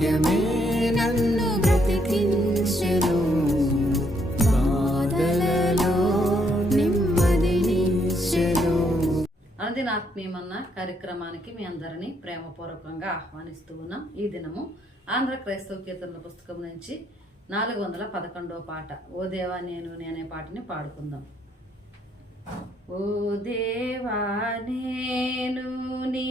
వాక్యమే నన్ను బ్రతికించెను. బాధలలో నెమ్మదినిచ్చెను ఆత్మీయమన్న కార్యక్రమానికి మీ అందరినీ ప్రేమపూర్వకంగా ఆహ్వానిస్తూ ఉన్నాం. ఈ దినము ఆంధ్ర క్రైస్తవ కీర్తనల పుస్తకం నుంచి నాలుగు వందల పదకొండో పాట ఓ దేవా నేను అనే పాటని పాడుకుందాం. ఓ దేవా నేను నీ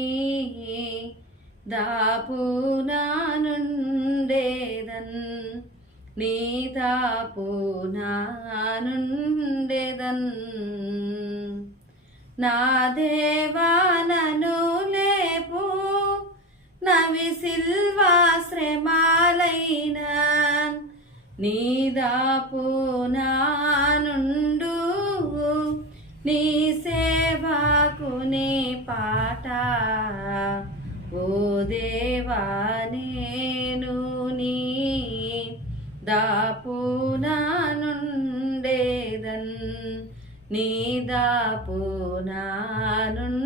నుండెదన్ నా దేవానను లేపు నవి సిల్వా శ్రమాలైన నా నుండు నీ సేవకు నీ పాట. ఓ దేవా నేను నీ దాపునా నీ నానుండెదన్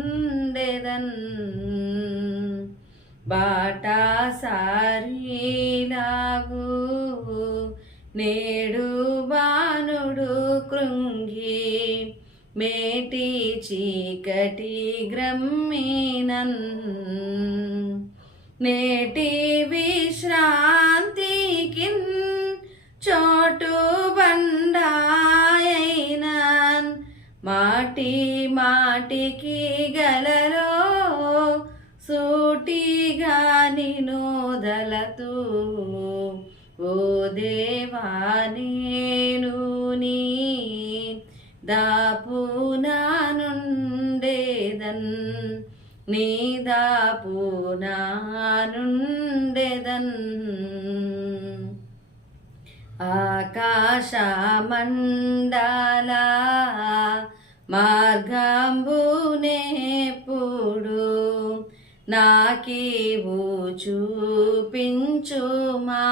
బాటా సారీలాగు నేడు బాణుడు కృంగి మేటి చీకటి గ్రమ్మినన్ నేటి వీ మాటి మాటికి గలలో సూటిగా నినోదలతూ ఓ దేవా నేను నీ దాపు నానుండేదన్ నీ దాపు నానుండేదన్ ఆకాశమండల మార్గంబునేప్పుడు నాకీవు చూపించుమా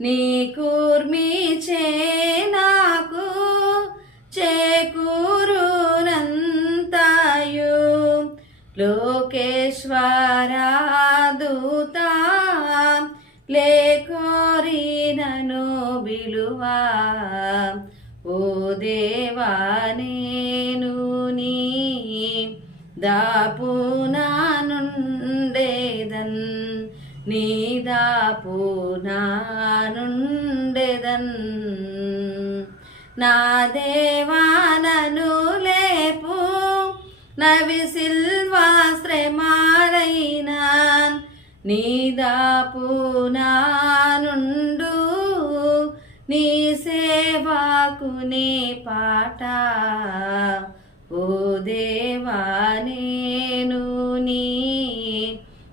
నీ కూర్మి చే నాకు చేకూరునంతయు లోకేశ్వర దేవా నేను నీ దాపు నానుండేదన్. నీ దాపు నానుండేదన్. నా దేవానను లేపు నవిసిల్వాశ్రమాలైనా నీ దాపు నానుండు నీ సేవకు నీ పాట. ఓ దేవా నేను నీ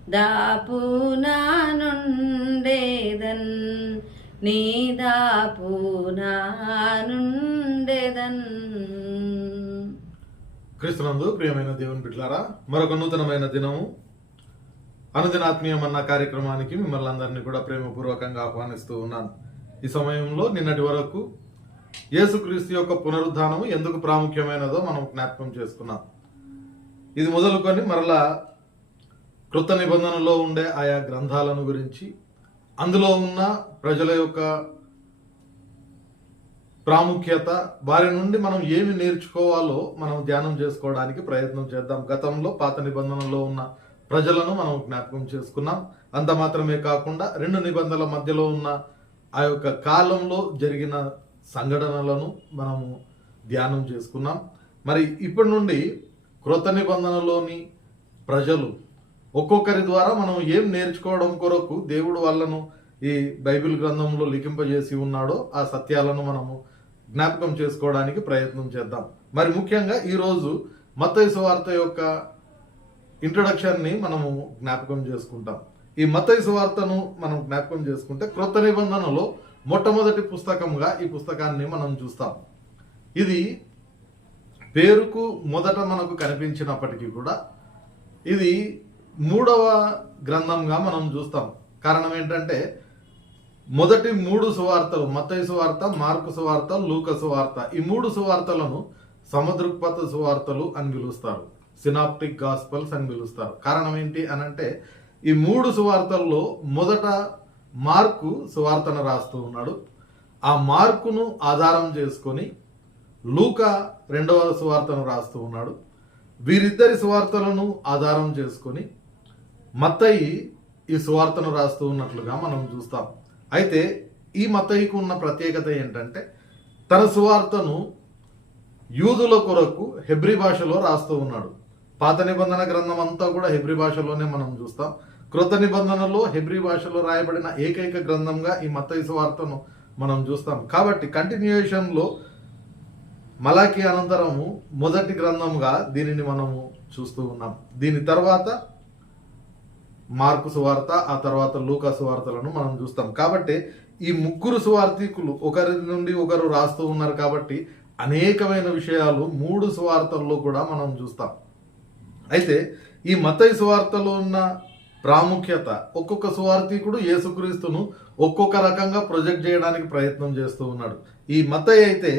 దాపునా నుండేదన్ నీ దాపు నుండేదన్ క్రీస్తునందు ప్రియమైన దేవుని బిడ్డలారా మరొక నూతనమైన దినము. అనుదినాత్మీయం అన్న కార్యక్రమానికి మిమ్మల్ని అందరినీ కూడా ప్రేమపూర్వకంగా ఆహ్వానిస్తూ ఉన్నాను. ఈ సమయంలో నిన్నటి వరకు యేసుక్రీస్తు యొక్క పునరుద్ధానము ఎందుకు ప్రాముఖ్యమైనదో మనం జ్ఞాపకం చేసుకున్నాం. ఇది మొదలుకొని మరలా కృత నిబంధనలో ఉండే ఆయా గ్రంథాలను గురించి అందులో ఉన్న ప్రజల యొక్క ప్రాముఖ్యత వారి నుండి మనం ఏమి నేర్చుకోవాలో మనం ధ్యానం చేసుకోవడానికి ప్రయత్నం చేద్దాం. గతంలో పాత నిబంధనలో ఉన్న ప్రజలను మనం జ్ఞాపకం చేసుకున్నాం. అంత మాత్రమే కాకుండా రెండు నిబంధనల మధ్యలో ఉన్న ఆ యొక్క కాలంలో జరిగిన సంఘటనలను మనము ధ్యానం చేసుకున్నాం. మరి ఇప్పటి నుండి క్రొత్త నిబంధనలోని ప్రజలు ఒక్కొక్కరి ద్వారా మనం ఏం నేర్చుకోవడం కొరకు దేవుడు వాళ్ళను ఈ బైబిల్ గ్రంథంలో లిఖింపజేసి ఉన్నాడో ఆ సత్యాలను మనము జ్ఞాపకం చేసుకోవడానికి ప్రయత్నం చేద్దాం. మరి ముఖ్యంగా ఈరోజు మత్తైసు వార్త యొక్క ఇంట్రొడక్షన్ని మనము జ్ఞాపకం చేసుకుంటాం. ఈ మత్తయి వార్తను మనం జ్ఞాపకం చేసుకుంటే క్రొత్త నిబంధనలో మొట్టమొదటి పుస్తకంగా ఈ పుస్తకాన్ని మనం చూస్తాం. ఇది పేరుకు మొదట మనకు కనిపించినప్పటికీ కూడా ఇది మూడవ గ్రంథంగా మనం చూస్తాం. కారణం ఏంటంటే మొదటి మూడు సువార్తలు మత్తయి సువార్త మార్కు సువార్త లూక సువార్త ఈ మూడు సువార్తలను సముద్రపథ సువార్తలు అని పిలుస్తారు. సినాప్టిక్ గాస్పల్స్ అని పిలుస్తారు. కారణం ఏంటి అని అంటే ఈ మూడు సువార్తల్లో మొదట మార్కు సువార్తను రాస్తూ ఉన్నాడు. ఆ మార్కును ఆధారం చేసుకొని లూకా రెండవ సువార్తను రాస్తూ ఉన్నాడు. వీరిద్దరి సువార్తలను ఆధారం చేసుకొని మత్తయి ఈ సువార్తను రాస్తూ ఉన్నట్లుగా మనం చూస్తాం. అయితే ఈ మత్తయికి ఉన్న ప్రత్యేకత ఏంటంటే తన సువార్తను యూదుల కొరకు హెబ్రి భాషలో రాస్తూ ఉన్నాడు. పాత నిబంధన గ్రంథం అంతా కూడా హెబ్రి భాషలోనే మనం చూస్తాం. కృత నిబంధనలో హెబ్రి భాషలో రాయబడిన ఏకైక గ్రంథంగా ఈ మత్తయి వార్తను మనం చూస్తాం. కాబట్టి కంటిన్యూయేషన్లో మలాకి అనంతరము మొదటి గ్రంథంగా దీనిని మనము చూస్తూ ఉన్నాం. దీని తర్వాత మార్కు సువార్త ఆ తర్వాత లూకా సువార్తలను మనం చూస్తాం. కాబట్టి ఈ ముగ్గురు సువార్థికులు ఒకరి నుండి ఒకరు రాస్తూ ఉన్నారు కాబట్టి అనేకమైన విషయాలు మూడు సువార్తల్లో కూడా మనం చూస్తాం. అయితే ఈ మతయి సువార్తలో ఉన్న ప్రాముఖ్యత. ఒక్కొక్క సువార్థికుడు యేసుక్రీస్తును ఒక్కొక్క రకంగా ప్రొజెక్ట్ చేయడానికి ప్రయత్నం చేస్తూ ఉన్నాడు. ఈ మత అయితే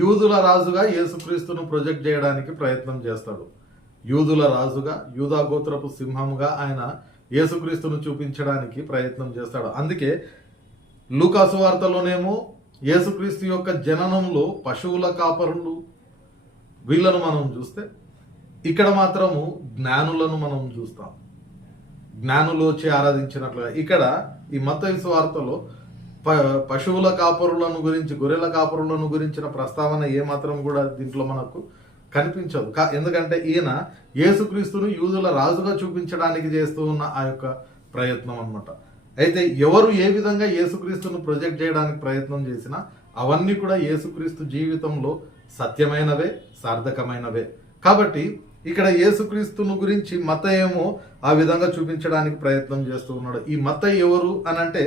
యూదుల రాజుగా యేసుక్రీస్తును ప్రొజెక్ట్ చేయడానికి ప్రయత్నం చేస్తాడు. యూదుల రాజుగా యూదా గోత్రపు సింహంగా ఆయన యేసుక్రీస్తును చూపించడానికి ప్రయత్నం చేస్తాడు. అందుకే లూకాసు వార్తలోనేమో యేసుక్రీస్తు యొక్క జననంలో పశువుల కాపరులు వీళ్ళను మనం చూస్తే ఇక్కడ మాత్రము జ్ఞానులను మనం చూస్తాం. జ్ఞానులోచి ఆరాధించినట్లుగా. ఇక్కడ ఈ మత వార్తలో ప పశువుల కాపరులను గురించి గొర్రెల కాపరులను గురించిన ప్రస్తావన ఏమాత్రం కూడా దీంట్లో మనకు కనిపించదు. కా- ఎందుకంటే ఈయన యేసుక్రీస్తును యూదుల రాజుగా చూపించడానికి చేస్తూ ఉన్న ఆ యొక్క ప్రయత్నం అన్నమాట. అయితే ఎవరు ఏ విధంగా యేసుక్రీస్తును ప్రొజెక్ట్ చేయడానికి ప్రయత్నం చేసినా అవన్నీ కూడా యేసుక్రీస్తు జీవితంలో సత్యమైనవే సార్థకమైనవే. కాబట్టి ఇక్కడ యేసుక్రీస్తును గురించి మత ఏమో ఆ విధంగా చూపించడానికి ప్రయత్నం చేస్తూ ఉన్నాడు. ఈ మత ఎవరు అని అంటే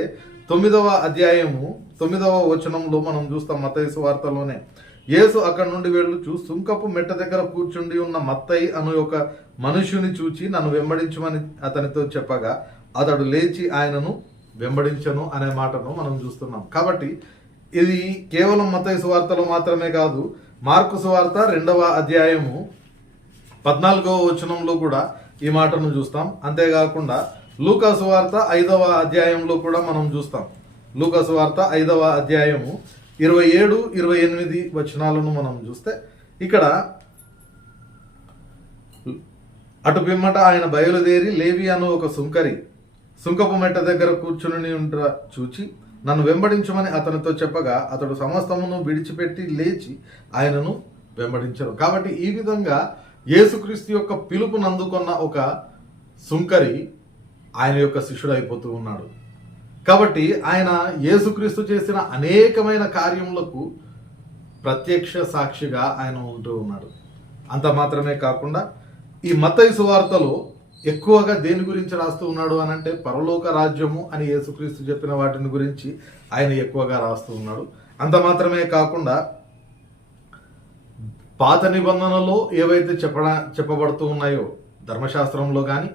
తొమ్మిదవ అధ్యాయము తొమ్మిదవ వచనంలో మనం చూస్తాం మతయసు వార్తలోనే. యేసు అక్కడి నుండి వెళ్ళు చూ సుంకపు మెట్ట దగ్గర కూర్చుండి ఉన్న మత్తయి అను ఒక మనుషుని చూచి నన్ను వెంబడించమని అతనితో చెప్పగా అతడు లేచి ఆయనను వెంబడించను అనే మాటను మనం చూస్తున్నాం. కాబట్టి ఇది కేవలం మతయసు వార్తలో మాత్రమే కాదు మార్కు సువార్త రెండవ అధ్యాయము పద్నాలుగవ వచనంలో కూడా ఈ మాటను చూస్తాం. అంతేకాకుండా లూకాసు వార్త ఐదవ అధ్యాయంలో కూడా మనం చూస్తాం. లూకాసు వార్త ఐదవ అధ్యాయము ఇరవై ఏడు ఇరవై ఎనిమిది వచనాలను మనం చూస్తే ఇక్కడ అటు పిమ్మట ఆయన బయలుదేరి లేవి అను ఒక సుంకరి సుంకపు మెట్ట దగ్గర కూర్చుని ఉంట చూచి నన్ను వెంబడించమని అతనితో చెప్పగా అతడు సమస్తమును విడిచిపెట్టి లేచి ఆయనను వెంబడించరు. కాబట్టి ఈ విధంగా యేసుక్రీస్తు యొక్క పిలుపును అందుకున్న ఒక సుంకరి ఆయన యొక్క శిష్యుడు అయిపోతూ ఉన్నాడు. కాబట్టి ఆయన యేసుక్రీస్తు చేసిన అనేకమైన కార్యములకు ప్రత్యక్ష సాక్షిగా ఆయన ఉంటూ ఉన్నాడు. అంత మాత్రమే కాకుండా ఈ మతయి సువార్తలో ఎక్కువగా దేని గురించి రాస్తూ ఉన్నాడు అని అంటే పరలోక రాజ్యము అని యేసుక్రీస్తు చెప్పిన వాటిని గురించి ఆయన ఎక్కువగా రాస్తూ ఉన్నాడు. అంత మాత్రమే కాకుండా పాత నిబంధనలో ఏవైతే చెప్పడా చెప్పబడుతూ ఉన్నాయో ధర్మశాస్త్రంలో కానీ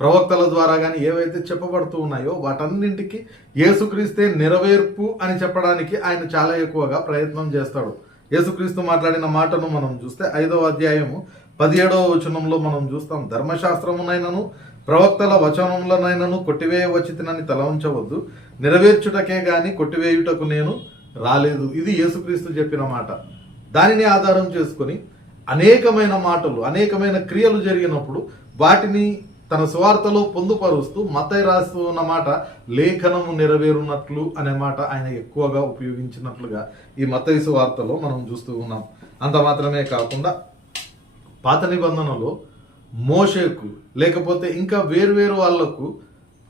ప్రవక్తల ద్వారా కానీ ఏవైతే చెప్పబడుతూ ఉన్నాయో వాటన్నింటికి యేసుక్రీస్తే నెరవేర్పు అని చెప్పడానికి ఆయన చాలా ఎక్కువగా ప్రయత్నం చేస్తాడు. యేసుక్రీస్తు మాట్లాడిన మాటను మనం చూస్తే ఐదవ అధ్యాయము పదిహేడవ వచనంలో మనం చూస్తాం. ధర్మశాస్త్రమునైనను ప్రవక్తల వచనములనైనను కొట్టివేయవచ్చితినని తల ఉంచవద్దు. నెరవేర్చుటకే గాని కొట్టివేయుటకు నేను రాలేదు. ఇది యేసుక్రీస్తు చెప్పిన మాట. దానిని ఆధారం చేసుకొని అనేకమైన మాటలు అనేకమైన క్రియలు జరిగినప్పుడు వాటిని తన స్వార్థలో పొందుపరుస్తూ మతై రాస్తూ ఉన్న మాట లేఖనము నెరవేరునట్లు అనే మాట ఆయన ఎక్కువగా ఉపయోగించినట్లుగా ఈ మతై సువార్తలో మనం చూస్తూ ఉన్నాం. అంత మాత్రమే కాకుండా పాత నిబంధనలో మోషేకు లేకపోతే ఇంకా వేర్వేరు వాళ్ళకు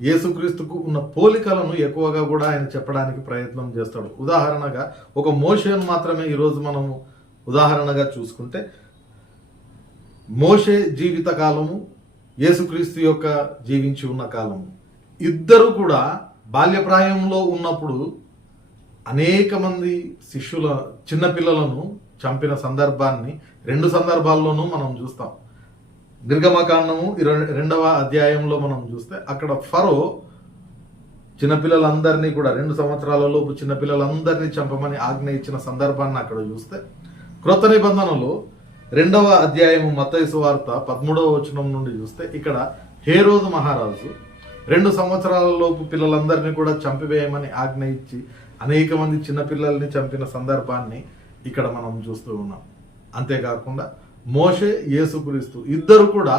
యేసుక్రీస్తుకు ఉన్న పోలికలను ఎక్కువగా కూడా ఆయన చెప్పడానికి ప్రయత్నం చేస్తాడు. ఉదాహరణగా ఒక మోషేను మాత్రమే ఈరోజు మనము ఉదాహరణగా చూసుకుంటే మోషే జీవిత కాలము యేసుక్రీస్తు యొక్క జీవించి ఉన్న కాలము. ఇద్దరు కూడా బాల్యప్రాయంలో ఉన్నప్పుడు అనేక మంది శిష్యుల చిన్నపిల్లలను చంపిన సందర్భాన్ని రెండు సందర్భాల్లోనూ మనం చూస్తాం. నిర్గమకాండము ఇరవై రెండవ అధ్యాయంలో మనం చూస్తే అక్కడ ఫరో చిన్నపిల్లలందరినీ కూడా రెండు సంవత్సరాల లోపు చిన్నపిల్లలందరినీ చంపమని ఆజ్ఞ ఇచ్చిన సందర్భాన్ని అక్కడ చూస్తే క్రొత్త నిబంధనలో రెండవ అధ్యాయము మతయసు వార్త పదమూడవ వచనం నుండి చూస్తే ఇక్కడ హేరోదు మహారాజు రెండు సంవత్సరాల లోపు పిల్లలందరినీ కూడా చంపివేయమని ఆజ్ఞ ఇచ్చి అనేక మంది చిన్నపిల్లల్ని చంపిన సందర్భాన్ని ఇక్కడ మనం చూస్తూ ఉన్నాం. అంతేకాకుండా మోషే యేసుక్రీస్తు ఇద్దరు కూడా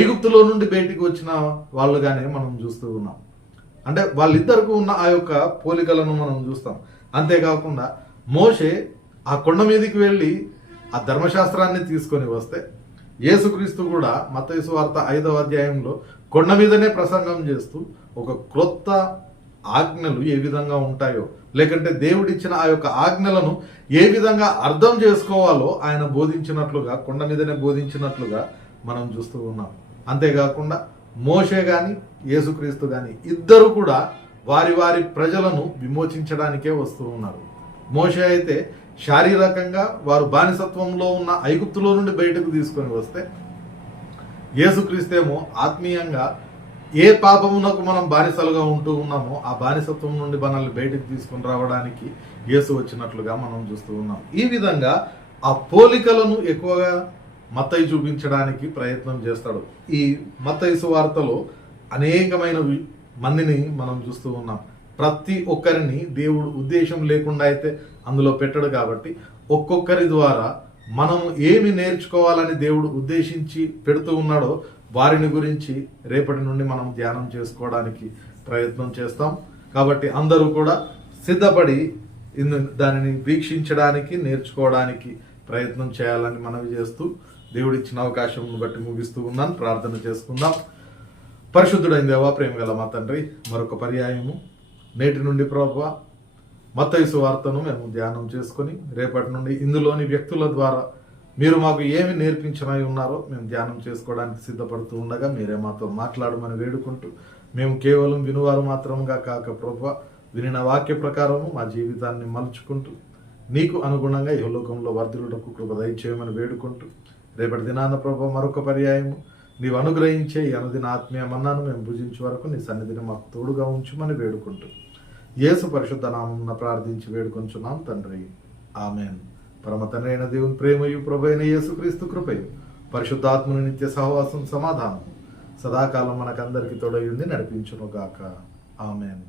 ఐగుప్తులో నుండి బయటికి వచ్చిన వాళ్ళుగానే మనం చూస్తూ ఉన్నాం. అంటే వాళ్ళిద్దరికి ఉన్న ఆ యొక్క పోలికలను మనం చూస్తాం. అంతేకాకుండా మోషే ఆ కొండ మీదకి వెళ్ళి ఆ ధర్మశాస్త్రాన్ని తీసుకొని వస్తే యేసుక్రీస్తు కూడా మతయసు వార్త ఐదవ అధ్యాయంలో కొండ మీదనే ప్రసంగం చేస్తూ ఒక క్రొత్త ఆజ్ఞలు ఏ విధంగా ఉంటాయో లేకంటే దేవుడిచ్చిన ఆ యొక్క ఆజ్ఞలను ఏ విధంగా అర్థం చేసుకోవాలో ఆయన బోధించినట్లుగా కొండ మీదనే బోధించినట్లుగా మనం చూస్తూ ఉన్నాం. అంతేకాకుండా మోషే కానీ యేసుక్రీస్తు కానీ ఇద్దరు కూడా వారి వారి ప్రజలను విమోచించడానికే వస్తూ ఉన్నారు. మోషే అయితే శారీరకంగా వారు బానిసత్వంలో ఉన్న ఐగుప్తులో నుండి బయటకు తీసుకొని వస్తే యేసుక్రీస్తేమో ఆత్మీయంగా ఏ పాపమునకు మనం బానిసలుగా ఉంటూ ఉన్నామో ఆ బానిసత్వం నుండి మనల్ని బయటకు తీసుకొని రావడానికి యేసు వచ్చినట్లుగా మనం చూస్తూ ఉన్నాం. ఈ విధంగా ఆ పోలికలను ఎక్కువగా మత్తయి చూపించడానికి ప్రయత్నం చేస్తాడు. ఈ మత్తయి సువార్తలో అనేకమైన మందిని మనం చూస్తూ ఉన్నాం. ప్రతి ఒక్కరిని దేవుడు ఉద్దేశం లేకుండా అయితే అందులో పెట్టడు కాబట్టి ఒక్కొక్కరి ద్వారా మనము ఏమి నేర్చుకోవాలని దేవుడు ఉద్దేశించి పెడుతూ ఉన్నాడో వారిని గురించి రేపటి నుండి మనం ధ్యానం చేసుకోవడానికి ప్రయత్నం చేస్తాం. కాబట్టి అందరూ కూడా సిద్ధపడి దానిని వీక్షించడానికి నేర్చుకోవడానికి ప్రయత్నం చేయాలని మనవి చేస్తూ దేవుడిచ్చిన అవకాశం బట్టి ముగిస్తూ ఉన్నాను. ప్రార్థన చేసుకుందాం. పరిశుద్ధుడైన దేవా ప్రేమగల మా తండ్రి మరొక పర్యాయము నేటి నుండి ప్రభావ మత్తయసు వార్తను మేము ధ్యానం చేసుకొని రేపటి నుండి ఇందులోని వ్యక్తుల ద్వారా మీరు మాకు ఏమి నేర్పించమై ఉన్నారో మేము ధ్యానం చేసుకోవడానికి సిద్ధపడుతూ ఉండగా మీరే మాతో మాట్లాడమని వేడుకుంటూ మేము కేవలం వినువారు మాత్రంగా కాక ప్రభు వినిన వాక్య ప్రకారము మా జీవితాన్ని మలుచుకుంటూ నీకు అనుగుణంగా ఈ లోకంలో వర్ధులకు కృప దయచేయమని వేడుకుంటూ రేపటి దినాన ప్రభు మరొక పర్యాయము. నీవు అనుగ్రహించే ఈ అనుదిన ఆత్మీయ మన్నాను మేము భుజించే వరకు నీ సన్నిధిని మాకు తోడుగా ఉంచుమని వేడుకుంటూ యేసు పరిశుద్ధ నామం ప్రార్థించి వేడుకొంచున్నాం తండ్రి. ఆమెన్. పరమ తండ్రైన దేవుని ప్రేమయు ప్రభైన యేసుక్రీస్తు కృపయు పరిశుద్ధాత్మని నిత్య సహవాసం సమాధానం సదాకాలం మనకందరికి తోడయుండి నడిపించును గాక ఆమెన్.